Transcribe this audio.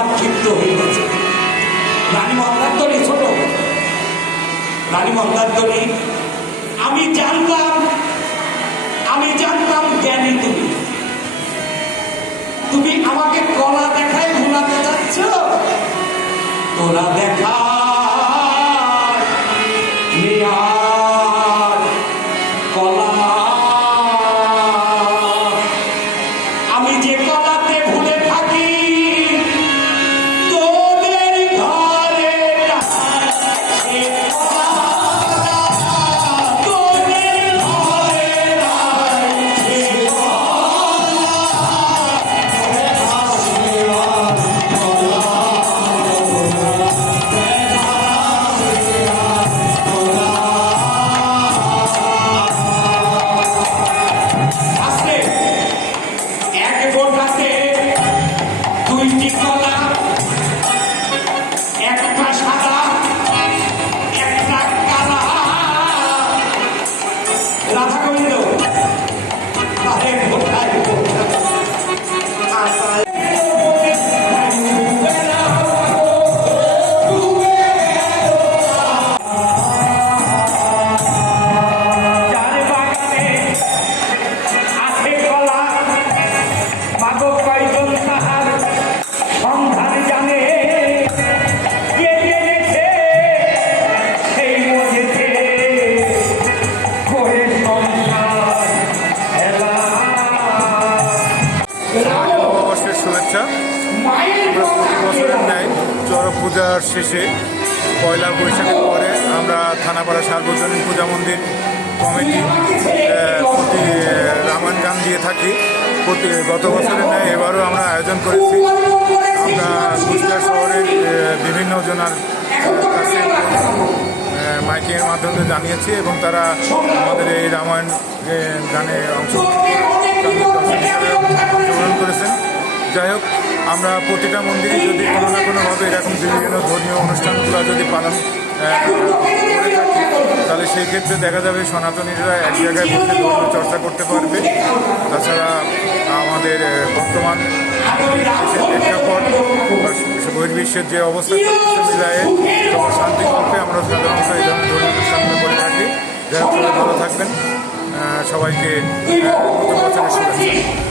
আমার ক্ষিপ্ত হয়ে গেছে। রানী মন্দারতরী ছোট, রানী মন্দারতরী, আমি জানতাম জ্ঞানী তুমি। তুমি আমাকে কলা দেখায় ভুলাতে চাচ্ছ। তোরা দেখা কলা, আমি যে কলাতে ভুলে থাকি তোদের ঘরে শুভেচ্ছা। বছরের ন্যায় চড়ক পূজার শেষে পয়লা বৈশাখের পরে আমরা থানাপাড়া সার্বজনীন পূজা মন্দির কমিটি প্রতি রামায়ণ গান দিয়ে থাকি। গত বছরের ন্যায় এবারও আমরা আয়োজন করেছি। আমরা কুষ্টিয়া শহরের বিভিন্ন জনার কাছে মাইকের মাধ্যমে জানিয়েছি এবং তারা আমাদের এই রামায়ণ গানে অংশগ্রহণ করেছেন। যাই হোক, আমরা প্রতিটা মন্দিরে যদি কোনো না কোনোভাবে এরকম বিভিন্ন ধর্মীয় অনুষ্ঠানগুলো যদি পালন করে থাকি, তাহলে সেই ক্ষেত্রে দেখা যাবে সনাতনীরা এক জায়গায় বসে ধর্ম চর্চা করতে পারবে। তাছাড়া আমাদের বর্তমান প্রেক্ষাপট বহির্বিশ্বের যে অবস্থা মিলায়ে শান্তিকল্পে আমরা সাধারণত এই ধরনের ধর্মীয় অনুষ্ঠানগুলো করে থাকি। যারা সবাই ভালো থাকবেন, সবাইকে নতুন বছরের শুভেচ্ছা।